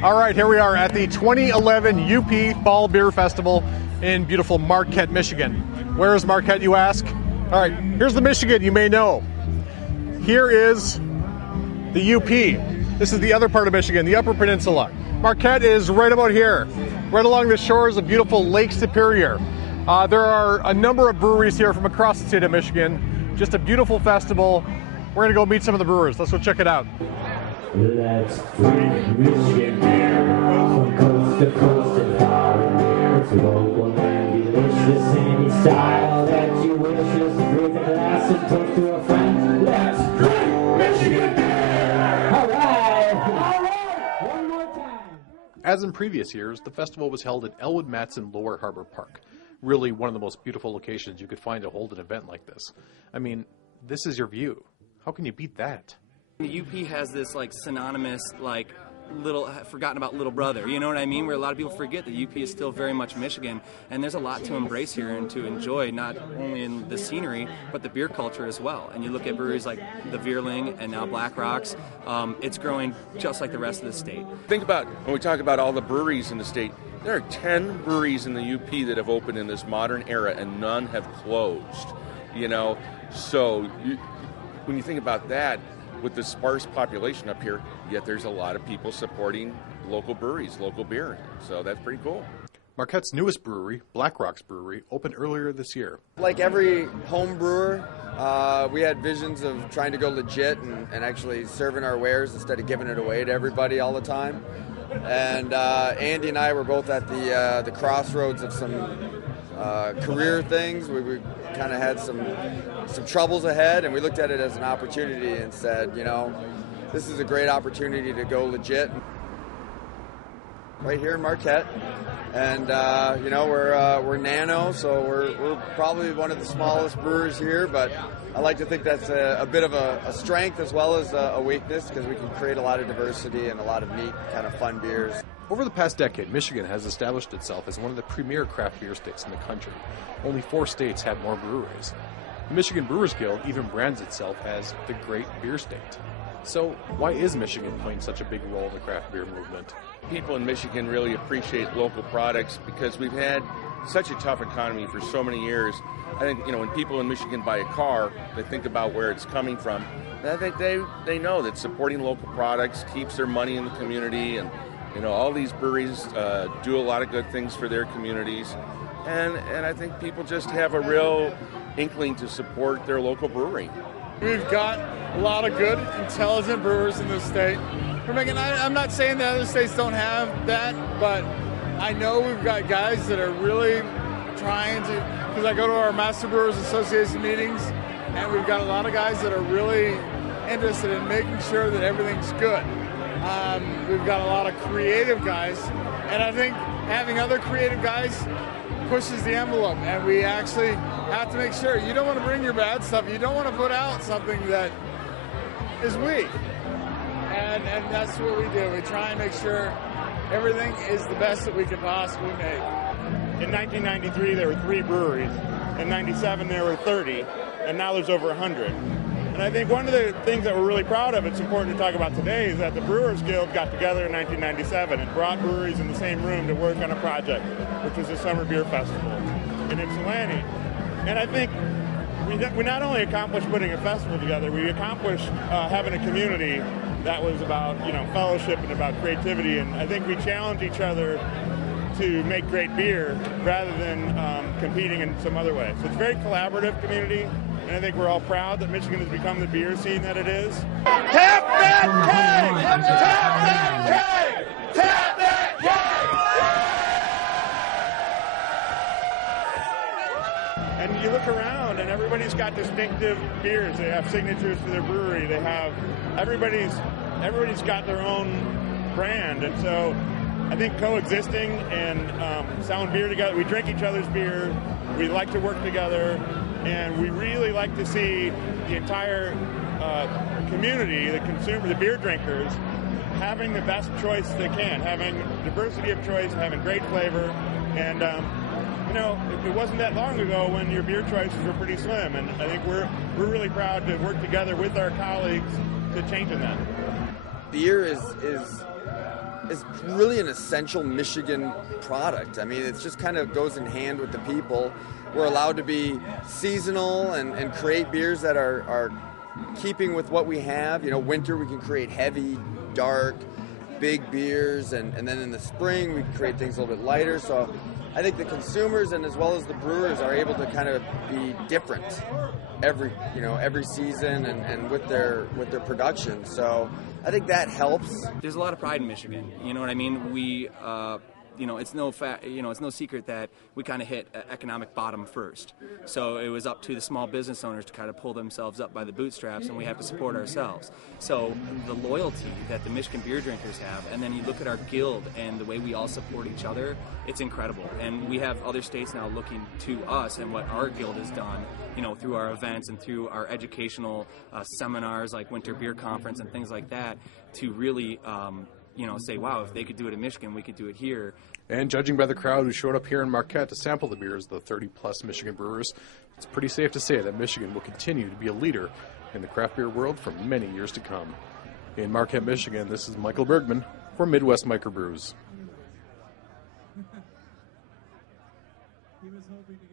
All right, here we are at the 2011 UP Fall Beer Festival in beautiful Marquette, Michigan. Where is Marquette, you ask? All right, here's the Michigan you may know. Here is the UP. This is the other part of Michigan, the Upper Peninsula. Marquette is right about here, right along the shores of beautiful Lake Superior. There are a number of breweries here from across the state of Michigan. Just a beautiful festival. We're going to go meet some of the brewers. Let's go check it out. Let's drink Michigan beer from coast to coast and far and near. It's local and delicious, any style that you wish. Just raise a glass and toast to a friend. Let's drink Michigan beer! All right! One more time! As in previous years, the festival was held at Elwood Matson Lower Harbor Park. Really one of the most beautiful locations you could find to hold an event like this. I mean, this is your view. How can you beat that? The UP has this like synonymous like forgotten about little brother, you know what I mean, where a lot of people forget that UP is still very much Michigan, and there's a lot to embrace here and to enjoy, not only in the scenery but the beer culture as well. And you look at breweries like the Veerling and now Black Rocks, it's growing just like the rest of the state. Think about when we talk about all the breweries in the state, there are 10 breweries in the UP that have opened in this modern era and none have closed, you know. So when you think about that, with the sparse population up here, yet there's a lot of people supporting local breweries, local beer. So that's pretty cool. Marquette's newest brewery, Black Rocks Brewery, opened earlier this year. Like every home brewer, we had visions of trying to go legit and actually serving our wares instead of giving it away to everybody all the time. And Andy and I were both at the crossroads of some career things. We kind of had some troubles ahead, and we looked at it as an opportunity and said, you know, this is a great opportunity to go legit right here in Marquette. And you know, we're nano, so we're probably one of the smallest brewers here, but I like to think that's a bit of a strength as well as a weakness, because we can create a lot of diversity and a lot of neat kind of fun beers. Over the past decade, Michigan has established itself as one of the premier craft beer states in the country. Only 4 states have more breweries. The Michigan Brewers Guild even brands itself as the Great Beer State. So why is Michigan playing such a big role in the craft beer movement? People in Michigan really appreciate local products because we've had such a tough economy for so many years. I think, you know, when people in Michigan buy a car, they think about where it's coming from. And I think they know that supporting local products keeps their money in the community, and you know, all these breweries do a lot of good things for their communities, and I think people just have a real inkling to support their local brewery. We've got a lot of good, intelligent brewers in this state. I'm not saying that other states don't have that, but I know we've got guys that are really trying to, because I go to our Master Brewers Association meetings, and we've got a lot of guys that are really interested in making sure that everything's good. We've got a lot of creative guys, and I think having other creative guys pushes the envelope, and we actually have to make sure you don't want to bring your bad stuff. You don't want to put out something that is weak, and that's what we do. We try and make sure everything is the best that we can possibly make. In 1993, there were 3 breweries. In 97, there were 30, and now there's over 100. And I think one of the things that we're really proud of, it's important to talk about today, is that the Brewers Guild got together in 1997 and brought breweries in the same room to work on a project, which was the Summer Beer Festival in Ypsilanti. And I think we not only accomplished putting a festival together, we accomplished having a community that was about, you know, fellowship and about creativity. And I think we challenged each other to make great beer rather than competing in some other way. So it's a very collaborative community, and I think we're all proud that Michigan has become the beer scene that it is. Tap that keg! Tap that keg! Tap that keg! And you look around, and everybody's got distinctive beers. They have signatures to their brewery. They have everybody's got their own brand, and so I think coexisting and selling beer together. We drink each other's beer. We like to work together, and we really like to see the entire community, the consumer, the beer drinkers, having the best choice they can, having diversity of choice, having great flavor, and you know, it wasn't that long ago when your beer choices were pretty slim, and I think we're really proud to work together with our colleagues to changing that. Beer is is really an essential Michigan product. I mean, it just kind of goes in hand with the people. We're allowed to be seasonal and create beers that are keeping with what we have. You know, winter we can create heavy, dark, big beers, and then in the spring we create things a little bit lighter. So I think the consumers and as well as the brewers are able to kind of be different every season and with their production. So I think that helps. There's a lot of pride in Michigan. You know what I mean? We it's no secret that we kind of hit economic bottom first. So it was up to the small business owners to kind of pull themselves up by the bootstraps, and we have to support ourselves. So the loyalty that the Michigan beer drinkers have, and then you look at our guild and the way we all support each other, it's incredible. And we have other states now looking to us and what our guild has done, through our events and through our educational seminars like Winter Beer Conference and things like that, to really say, wow, if they could do it in Michigan, we could do it here. And judging by the crowd who showed up here in Marquette to sample the beers of the 30-plus Michigan brewers, it's pretty safe to say that Michigan will continue to be a leader in the craft beer world for many years to come. In Marquette, Michigan, this is Michael Bergman for Midwest Microbrews. He was hoping to